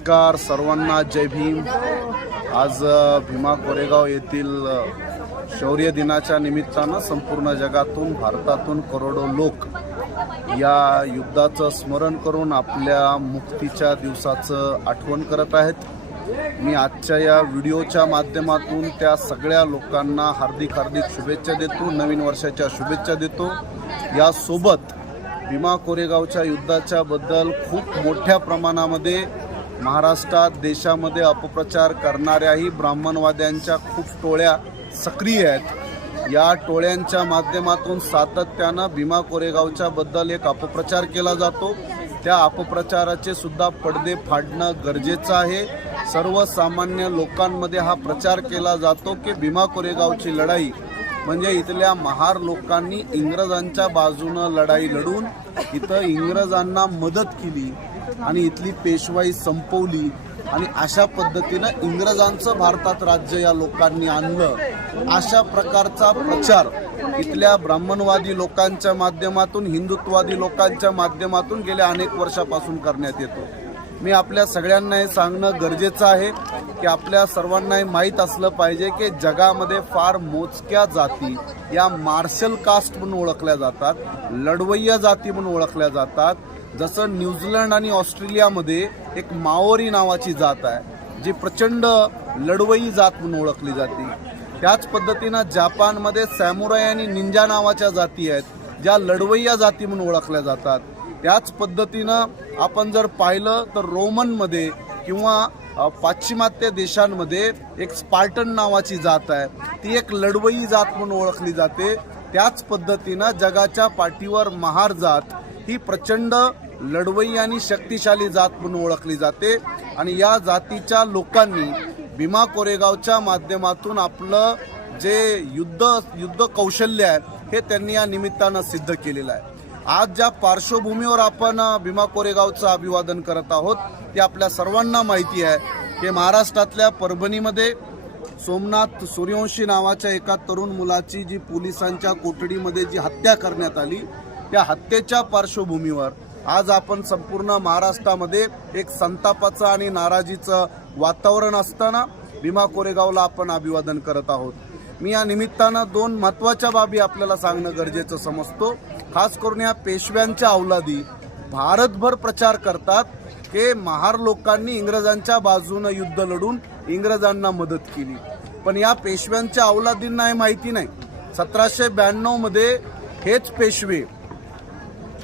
नमस्कार सर्वांना जय भीम. आज भीमा कोरेगाव येथील शौर्य दिनाच्या निमित्तानं संपूर्ण जगातून भारतातून करोडो लोक या युद्धाचं स्मरण करून आपल्या मुक्तीच्या दिवसाचं आठवण करत आहेत. मी आजच्या या व्हिडिओच्या माध्यमातून त्या सगळ्या लोकांना हार्दिक हार्दिक शुभेच्छा देतो नवीन वर्षाच्या शुभेच्छा देतो. यासोबत भीमा कोरेगावच्या युद्धाच्या बद्दल खूप मोठ्या प्रमाणामध्ये महाराष्ट्रात देशामध्ये अपप्रचार करणाऱ्याही ब्राह्मणवाद्यांच्या खूप टोळ्या सक्रिय आहेत. या टोळ्यांच्या माध्यमातून सातत्यानं भीमा कोरेगावच्या बद्दल एक अपप्रचार केला जातो. त्या अपप्रचाराचे सुद्धा पडदे फाडणं गरजेचं आहे. सर्वसामान्य लोकांमध्ये हा प्रचार केला जातो की भीमा कोरेगावची लढाई म्हणजे इथल्या महार लोकांनी इंग्रजांच्या बाजूनं लढाई लढून इथं इंग्रजांना मदत केली. आणि इथली पेशवाई संपवली आणि अशा पद्धतीनं इंग्रजांचं भारतात राज्य या लोकांनी आणलं. अशा प्रकारचा प्रचार इथल्या ब्राह्मणवादी लोकांच्या माध्यमातून हिंदुत्ववादी लोकांच्या माध्यमातून गेल्या अनेक वर्षापासून करण्यात येतो. मी आपल्या सगळ्यांना हे सांगणं गरजेचं आहे की आपल्या सर्वांना हे माहीत असलं पाहिजे की जगामध्ये फार मोजक्या जाती या मार्शल कास्ट म्हणून ओळखल्या जातात लढवय्या जाती म्हणून ओळखल्या जातात जसं न्यूझीलंड आणि ऑस्ट्रेलियामध्ये एक माओरी नावाची जात आहे जी प्रचंड लढवई जात म्हणून ओळखली जाते. त्याच पद्धतीनं जापानमध्ये सॅमुराय आणि निंजा नावाच्या जाती आहेत ज्या लढवय्या जाती म्हणून ओळखल्या जातात. त्याच पद्धतीनं आपण जर पाहिलं तर रोमनमध्ये किंवा पाश्चिमात्य देशांमध्ये एक स्पार्टन नावाची जात आहे. ती एक लढवई जात म्हणून ओळखली जाते. त्याच पद्धतीनं जगाच्या पाठीवर महार जात ही प्रचंड लढवई आणि शक्तिशाली जात म्हणून ओळखली जाते. आणि या जातीच्या लोकांनी भीमा कोरेगावच्या माध्यमातून आपलं जे युद्ध युद्ध कौशल्य आहे हे त्यांनी या निमित्तानं सिद्ध केलेलं आहे. आज ज्या पार्श्वभूमीवर आपण भीमा कोरेगावचं अभिवादन करत आहोत ते आपल्या सर्वांना माहिती आहे. की महाराष्ट्रातल्या परभणीमध्ये सोमनाथ सूर्यवंशी नावाच्या एका तरुण मुलाची जी पोलिसांच्या कोठडीमध्ये जी हत्या करण्यात आली त्या हत्येच्या पार्श्वभूमीवर आज आपण संपूर्ण महाराष्ट्रामध्ये एक संतापाचं आणि नाराजीचं वातावरण असताना भीमा कोरेगावला आपण अभिवादन करत आहोत. मी या निमित्तानं दोन महत्त्वाच्या बाबी आपल्याला सांगणं गरजेचं समजतो. खास करून या पेशव्यांच्या अवलादी भारतभर प्रचार करतात की महार लोकांनी इंग्रजांच्या बाजूनं युद्ध लढून इंग्रजांना मदत केली. पण या पेशव्यांच्या अवलादींना हे माहिती नाही. सतराशे ब्याण्णवमध्ये हेच पेशवे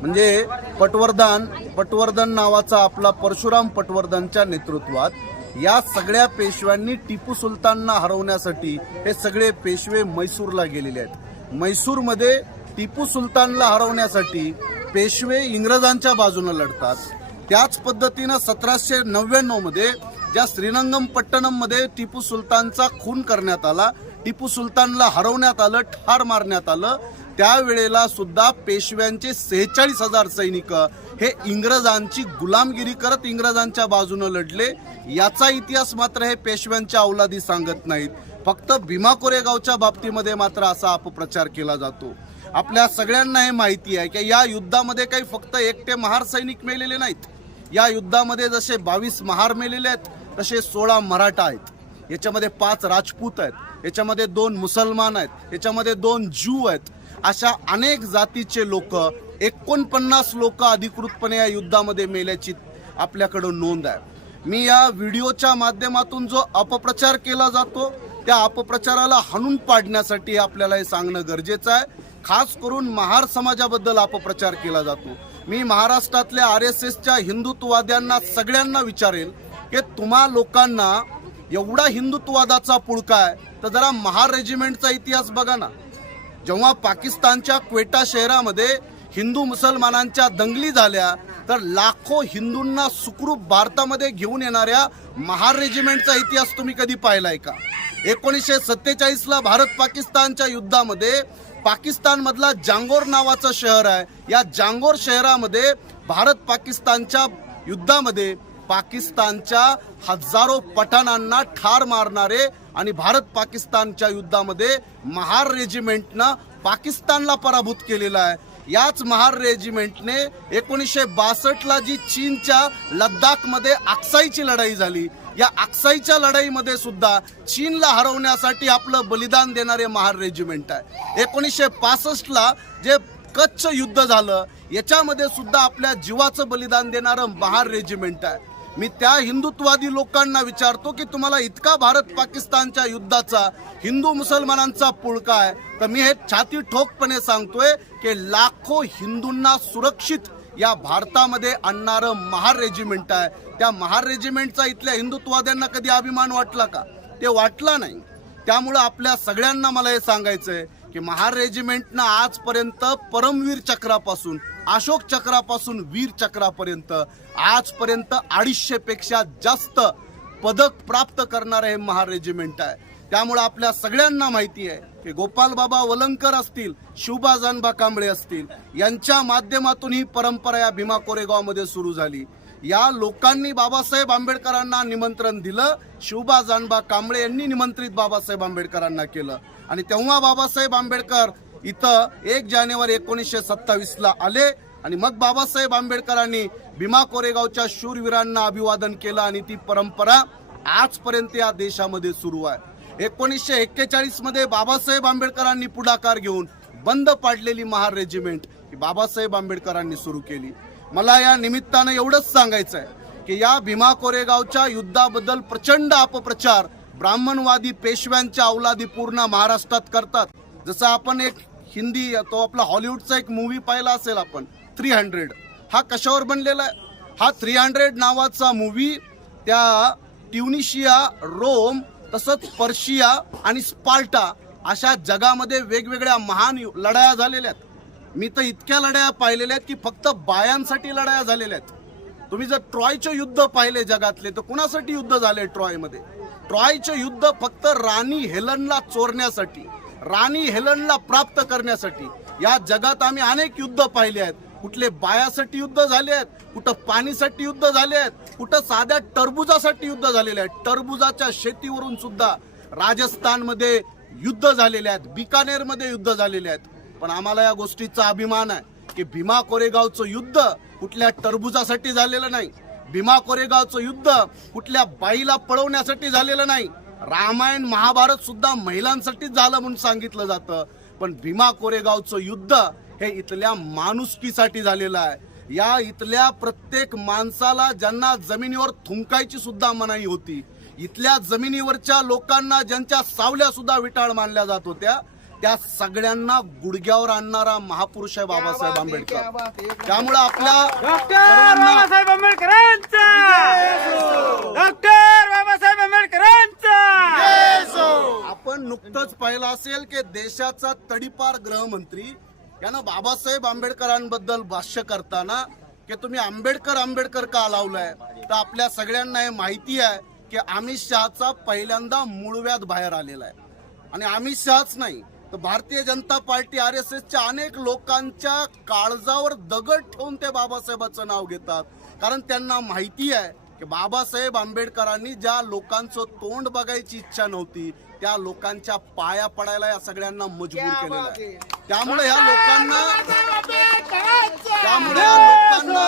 म्हणजे पटवर्धन पटवर्धन नावाचा आपला परशुराम पटवर्धनच्या नेतृत्वात या सगळ्या पेशव्यांनी टिपू सुलतानना हरवण्यासाठी हे सगळे पेशवे मैसूरला गेलेले आहेत. मैसूरमध्ये टिपू सुलतानला हरवण्यासाठी पेशवे इंग्रजांच्या बाजूने लढतात. त्याच पद्धतीनं सतराशे नव्याण्णवमध्ये ज्या श्रीरंगममध्ये टिपू सुलतानचा खून करण्यात आला टिपू सुलतानला हरवण्यात आलं ठार मारण्यात आलं त्यावेळेला सुद्धा पेशव्यांचे सेहेचाळीस हजार सैनिक हे इंग्रजांची गुलामगिरी करत इंग्रजांच्या बाजूनं लढले. याचा इतिहास मात्र हे पेशव्यांच्या अवलादी सांगत नाहीत. फक्त भीमा कोरेगावच्या बाबतीमध्ये मात्र असा अपप्रचार केला जातो. आपल्या सगळ्यांना हे माहिती आहे की या युद्धामध्ये काही फक्त एकटे महार सैनिक मेलेले नाहीत. या युद्धामध्ये जसे बावीस महार मेलेले आहेत तसे सोळा मराठा आहेत. याच्यामध्ये पाच राजपूत आहेत. याच्यामध्ये दोन मुसलमान आहेत. याच्यामध्ये दोन ज्यू आहेत. अशा अनेक जातीचे लोक एकोणपन्नास लोक अधिकृतपणे या युद्धामध्ये मेल्याची आपल्याकडं नोंद आहे. मी या व्हिडिओच्या माध्यमातून जो अपप्रचार केला जातो त्या अपप्रचाराला हाणून पाडण्यासाठी आपल्याला हे सांगणं गरजेचं आहे. खास करून महार समाजाबद्दल अपप्रचार केला जातो. मी महाराष्ट्रातल्या आर एस एसच्या हिंदुत्ववाद्यांना सगळ्यांना विचारेल की तुम्हा लोकांना एवढा हिंदुत्ववादाचा पुळका आहे तर जरा महार रेजिमेंटचा इतिहास बघा ना. जेव्हा पाकिस्तानच्या क्वेटा शहरामध्ये हिंदू मुसलमानांच्या दंगली झाल्या तर लाखो हिंदूंना सुखरूप भारतामध्ये घेऊन येणाऱ्या महार रेजिमेंटचा इतिहास तुम्ही कधी पाहिलाय का? एकोणीसशे सत्तेचाळीसला भारत पाकिस्तानच्या युद्धामध्ये पाकिस्तानमधला जांगोर नावाचं शहर आहे. या जांगोर शहरामध्ये भारत पाकिस्तानच्या युद्धामध्ये पाकिस्तानच्या हजारो पठाणांना ठार मारणारे आणि भारत पाकिस्तानच्या युद्धामध्ये महार रेजिमेंटनं पाकिस्तानला पराभूत केलेला आहे. याच महार रेजिमेंटने एकोणीसशे बासष्टला जी चीनच्या लद्दाखमध्ये आक्साईची लढाई झाली. या आक्साईच्या लढाईमध्ये सुद्धा चीनला हरवण्यासाठी आपलं बलिदान देणारे महार रेजिमेंट आहे. एकोणीसशे पासष्टला जे कच्छ युद्ध झालं याच्यामध्ये सुद्धा आपल्या जीवाचं बलिदान देणारं महार रेजिमेंट आहे. मी त्या हिंदुत्ववादी लोकांना विचारतो की तुम्हाला इतका भारत पाकिस्तानच्या युद्धाचा हिंदू मुसलमानांचा पुळका आहे. तर मी हे छाती ठोकपणे सांगतोय की लाखो हिंदूंना सुरक्षित या भारतामध्ये आणणारं महार रेजिमेंट आहे. त्या महार रेजिमेंटचा इथल्या हिंदुत्ववाद्यांना कधी अभिमान वाटला का? ते वाटला नाही. त्यामुळं आपल्या सगळ्यांना मला हे सांगायचं आहे की महार रेजिमेंटनं आजपर्यंत परमवीर चक्रापासून अशोक चक्रापासून वीर चक्रापर्यंत आजपर्यंत अडीचशे पेक्षा जास्त पदक प्राप्त करणारं हे महार रेजिमेंट आहे. त्यामुळे आपल्या सगळ्यांना माहिती आहे की गोपाल बाबा वलंकर असतील शिवबा जानबा कांबळे असतील यांच्या माध्यमातून ही परंपरा या भीमा कोरेगावमध्ये सुरू झाली. या लोकांनी बाबासाहेब आंबेडकरांना निमंत्रण दिलं शिवबा जानबा कांबळे यांनी निमंत्रित बाबासाहेब आंबेडकरांना केलं. आणि तेव्हा बाबासाहेब आंबेडकर इथं एक जानेवारी एकोणीसशे सत्तावीसला आले आणि मग बाबासाहेब आंबेडकरांनी भीमा कोरेगावच्या शूरवीरांना अभिवादन केलं आणि ती परंपरा आजपर्यंत या देशामध्ये सुरू आहे. एकोणीसशे एक्केचाळीसमध्ये बाबासाहेब आंबेडकरांनी पुढाकार घेऊन बंद पाडलेली महार रेजिमेंट ही बाबासाहेब आंबेडकरांनी सुरू केली. मला या निमित्तानं एवढंच सांगायचं आहे की या भीमा कोरेगावच्या युद्धाबद्दल प्रचंड अपप्रचार ब्राह्मणवादी पेशव्यांच्या अवलादी पूर्ण महाराष्ट्रात करतात. जसं आपण एक हिंदी तो आपला हॉलिवूडचा एक मूवी पाहिला असेल आपण थ्री हंड्रेड हा कशावर बनलेला आहे? हा थ्री हंड्रेड नावाचा मूवी त्या ट्युनिशिया रोम तसंच पर्शिया आणि स्पाल्टा अशा जगामध्ये वेगवेगळ्या महान लढाया झालेल्या आहेत. मी तर इतक्या लढाया पाहिलेल्या आहेत की फक्त बायांसाठी लढाया झालेल्या आहेत. तुम्ही जर ट्रॉयचे युद्ध पाहिले जगातले तर कुणासाठी युद्ध झाले ट्रॉयमध्ये? ट्रॉयचं युद्ध फक्त राणी हेलनला चोरण्यासाठी राणी हेलनला प्राप्त करण्यासाठी. या जगात आम्ही अनेक युद्ध पाहिले आहेत. कुठले बायासाठी युद्ध झाले आहेत कुठं पाणीसाठी युद्ध झाले आहेत कुठं साध्या टरबुजासाठी युद्ध झालेले आहेत. टरबुजाच्या शेतीवरून सुद्धा राजस्थानमध्ये युद्ध झालेले आहेत बिकानेरमध्ये युद्ध झालेले आहेत. पण आम्हाला या गोष्टीचा अभिमान आहे की भीमा कोरेगावचं युद्ध कुठल्या टरबुजासाठी झालेलं नाही. भीमा कोरेगावचं युद्ध कुठल्या बाईला पळवण्यासाठी झालेलं नाही. रामायण महाभारत सुद्धा महिलांसाठीच झालं म्हणून सांगितलं जातं. पण भीमा कोरेगावचं युद्ध हे इथल्या माणुसकीसाठी झालेलं आहे. या इथल्या प्रत्येक माणसाला ज्यांना जमिनीवर थुंकायची सुद्धा मनाई होती इथल्या जमिनीवरच्या लोकांना ज्यांच्या सावल्या सुद्धा विटाळ मानल्या जात होत्या त्या सगळ्यांना गुडघ्यावर आणणारा महापुरुष आहे बाबासाहेब आंबेडकर. त्यामुळे आपल्या बाबासाहेब आंबेडकरांचा! डॉक्टर बाबासाहेब आंबेडकरांचा! आपण नुकतंच पाहिलं असेल की देशाचा तडीपार गृहमंत्री यानं बाबासाहेब आंबेडकरांबद्दल भाष्य करताना की तुम्ही आंबेडकर आंबेडकर का लावलाय? तर आपल्या सगळ्यांना हे माहिती आहे की अमित शहाचा पहिल्यांदा मूळव्याध बाहेर आलेला आहे. आणि अमित शहाच नाही. तर Bharatiya Janata party R S एसच्या अनेक लोकांच्या काळजावर दगड ठेवून ते बाबासाहेबाचं नाव घेतात. कारण त्यांना माहिती आहे की बाबासाहेब आंबेडकरांनी ज्या लोकांचं तोंड बघायची इच्छा नव्हती त्या लोकांच्या पाया पडायला या सगळ्यांना मजबूर केलेलं आहे. त्यामुळे या लोकांना त्यामुळे या लोकांना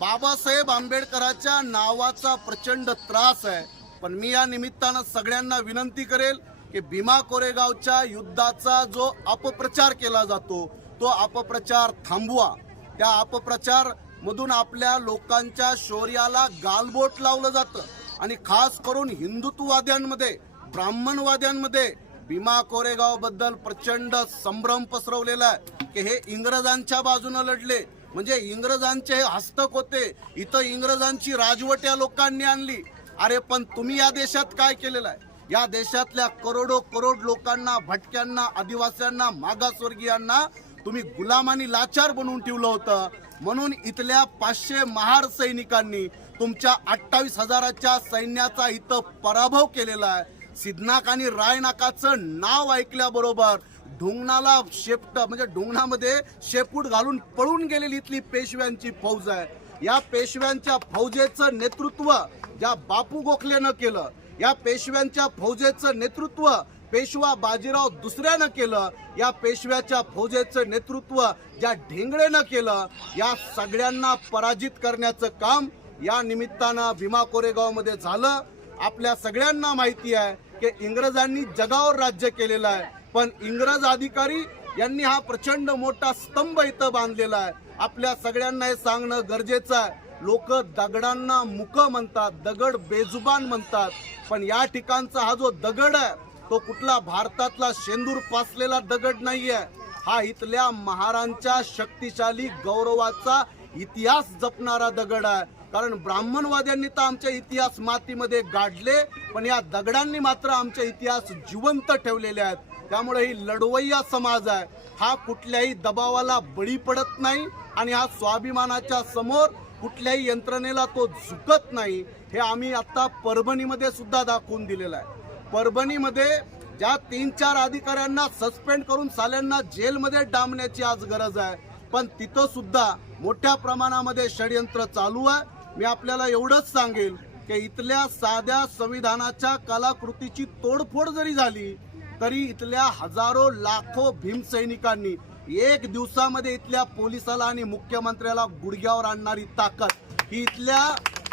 बाबासाहेब आंबेडकरांच्या नावाचा प्रचंड त्रास आहे. पण मी या निमित्तानं सगळ्यांना विनंती करेल की भीमा कोरेगावच्या युद्धाचा जो अपप्रचार केला जातो तो अपप्रचार थांबवा. त्या अपप्रचार मधून आपल्या लोकांच्या शौर्याला गालबोट लावलं जातं. आणि खास करून हिंदुत्ववाद्यांमध्ये ब्राह्मणवाद्यांमध्ये भीमा कोरेगावबद्दल प्रचंड संभ्रम पसरवलेला आहे. की हे इंग्रजांच्या बाजूने लढले. म्हणजे इंग्रजांचे हे हस्तक होते. इथं इंग्रजांची राजवट या लोकांनी आणली. अरे पण तुम्ही या देशात काय केलेलं आहे? या देशातल्या करोडो करोड लोकांना भटक्यांना आदिवासींना मागासवर्गीयांना तुम्ही गुलाम आणि लाचार बनवून ठेवलं होतं. म्हणून इथल्या पाचशे महार सैनिकांनी तुमच्या अठ्ठावीस हजाराच्या सैन्याचा इथं पराभव केलेला आहे. सिद्धनाक आणि रायनाकाचं नाव ऐकल्याबरोबर ढुंगणाला शेपट म्हणजे ढुंगणामध्ये शेपूट घालून पळून गेलेली इथली पेशव्यांची फौज आहे. या पेशव्यांच्या फौजेचं नेतृत्व ज्या बापू गोखलेनं केलं या पेशव्यांच्या फौजेचं नेतृत्व पेशवा बाजीराव दुसऱ्यानं केलं या पेशव्याच्या फौजेचं नेतृत्व ज्या ढेंगळेनं केलं या सगळ्यांना पराजित करण्याचं काम या निमित्तानं भीमा कोरेगावमध्ये झालं. आपल्या सगळ्यांना माहिती आहे की इंग्रजांनी जगावर राज्य केलेलं आहे पण इंग्रज अधिकारी यांनी हा प्रचंड मोठा स्तंभ इथं बांधलेला आहे. आपल्या सगळ्यांना हे सांगणं गरजेचं आहे. लोक दगडांना मुक म्हणतात दगड बेजुबान म्हणतात. पण या ठिकाणचा हा जो दगड आहे तो कुठला भारतातला शेंदूर पासलेला दगड नाहीये. हा इथल्या महारांच्या शक्तिशाली गौरवाचा इतिहास जपणारा दगड आहे. कारण ब्राह्मणवाद्यांनी तर आमच्या इतिहास मातीमध्ये गाडले पण या दगडांनी मात्र आमचे इतिहास जिवंत ठेवलेले आहेत. त्यामुळे ही लढवय्या समाज आहे. हा कुठल्याही दबावाला बळी पडत नाही आणि हा स्वाभिमानाच्या समोर कुठल्याही यंत्रणेला तो झुकत नाही हे आम्ही आत्ता परभणीमध्ये सुद्धा दाखवून दिलेलं आहे. परभणीमध्ये ज्या तीन चार अधिकाऱ्यांना सस्पेंड करून साल्यांना जेलमध्ये डांबण्याची आज गरज आहे पण तिथं सुद्धा मोठ्या प्रमाणामध्ये षडयंत्र चालू आहे. मी आपल्याला एवढंच सांगेल की इथल्या साध्या संविधानाच्या कलाकृतीची तोडफोड जरी झाली तरी इथल्या हजारो लाखो भीमसैनिकांनी एक दिवसामध्ये इथल्या पोलिसाला आणि मुख्यमंत्र्याला गुडघ्यावर आणणारी ताकद ही इथल्या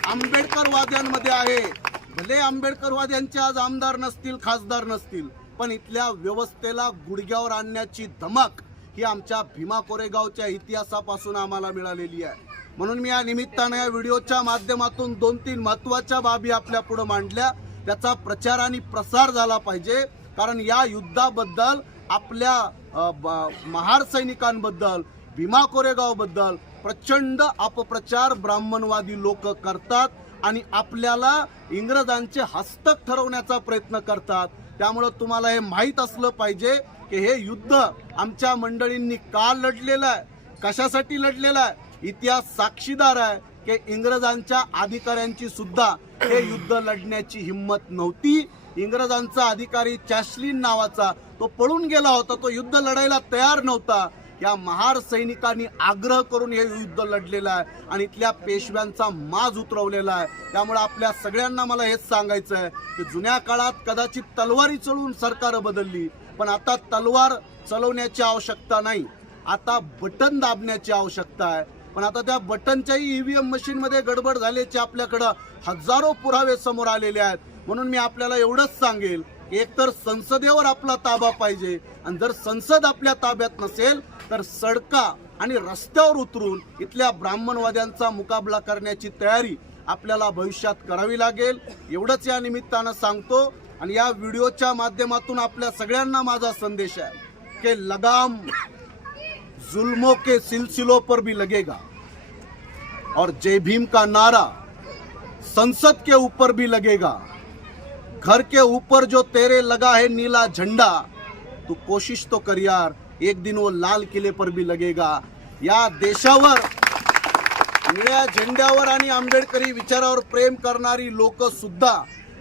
आंबेडकरवाद्यांमध्ये आहे. भले आंबेडकरवाद्यांचे आज आमदार नसतील खासदार नसतील पण इथल्या व्यवस्थेला गुडघ्यावर आणण्याची धमक ही आमच्या भीमा कोरेगावच्या इतिहासापासून आम्हाला मिळालेली आहे. म्हणून मी या निमित्तानं या व्हिडिओच्या माध्यमातून दोन तीन महत्त्वाच्या बाबी आपल्या पुढे मांडल्या. त्याचा प्रचार आणि प्रसार झाला पाहिजे. कारण या युद्धाबद्दल आपल्या महार सैनिकांबद्दल भीमा कोरेगावबद्दल प्रचंड अपप्रचार ब्राह्मणवादी लोक करतात आणि आपल्याला इंग्रजांचे हस्तक ठरवण्याचा प्रयत्न करतात. त्यामुळं तुम्हाला हे माहीत असलं पाहिजे की हे युद्ध आमच्या मंडळींनी का लढलेलं आहे? कशासाठी लढलेलं आहे? इतिहास साक्षीदार आहे की इंग्रजांच्या अधिकाऱ्यांची सुद्धा हे युद्ध लढण्याची हिंमत नव्हती. इंग्रजांचा अधिकारी चॅशलिन नावाचा तो पळून गेला होता तो युद्ध लढायला तयार नव्हता. या महार सैनिकांनी आग्रह करून हे युद्ध लढलेलं आहे आणि इथल्या पेशव्यांचा माज उतरवलेला आहे. त्यामुळे आपल्या सगळ्यांना मला हेच सांगायचं आहे की जुन्या काळात कदाचित तलवारी चढवून सरकार बदलली पण आता तलवार चलवण्याची आवश्यकता नाही. आता बटन दाबण्याची आवश्यकता आहे. पण आता त्या बटनच्याही ईव्हीएम एम मशीनमध्ये गडबड झाल्याचे आपल्याकडं हजारो पुरावे समोर आलेले आहेत. म्हणून मी आपल्याला एवढंच सांगेल एकतर संसदेवर आपला ताबा पाहिजे. आणि जर संसद आपल्या ताब्यात नसेल तर सडका आणि रस्त्यावर उतरून इथल्या ब्राह्मणवाद्यांचा मुकाबला करण्याची तयारी आपल्याला भविष्यात करावी लागेल. एवढंच या निमित्तानं सांगतो. आणि या व्हिडिओच्या माध्यमातून आपल्या सगळ्यांना माझा संदेश आहे की लगाम जुल्मों के सिलसिलों पर भी लगेगा. और जय भीम का नारा संसद के ऊपर भी लगेगा. घर के ऊपर जो तेरे लगा है नीला झंडा तू कोशिश तो कर यार एक दिन वो लाल किले पर भी लगेगा। या देशावर निळ्या झेंड्यावर आणि आंबेडकरी विचारावर प्रेम करणारी लोक सुद्धा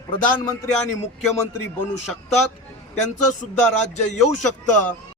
प्रधानमंत्री आणि मुख्यमंत्री बनू शकतात. त्यांचं सुद्धा राज्य येऊ शकतं.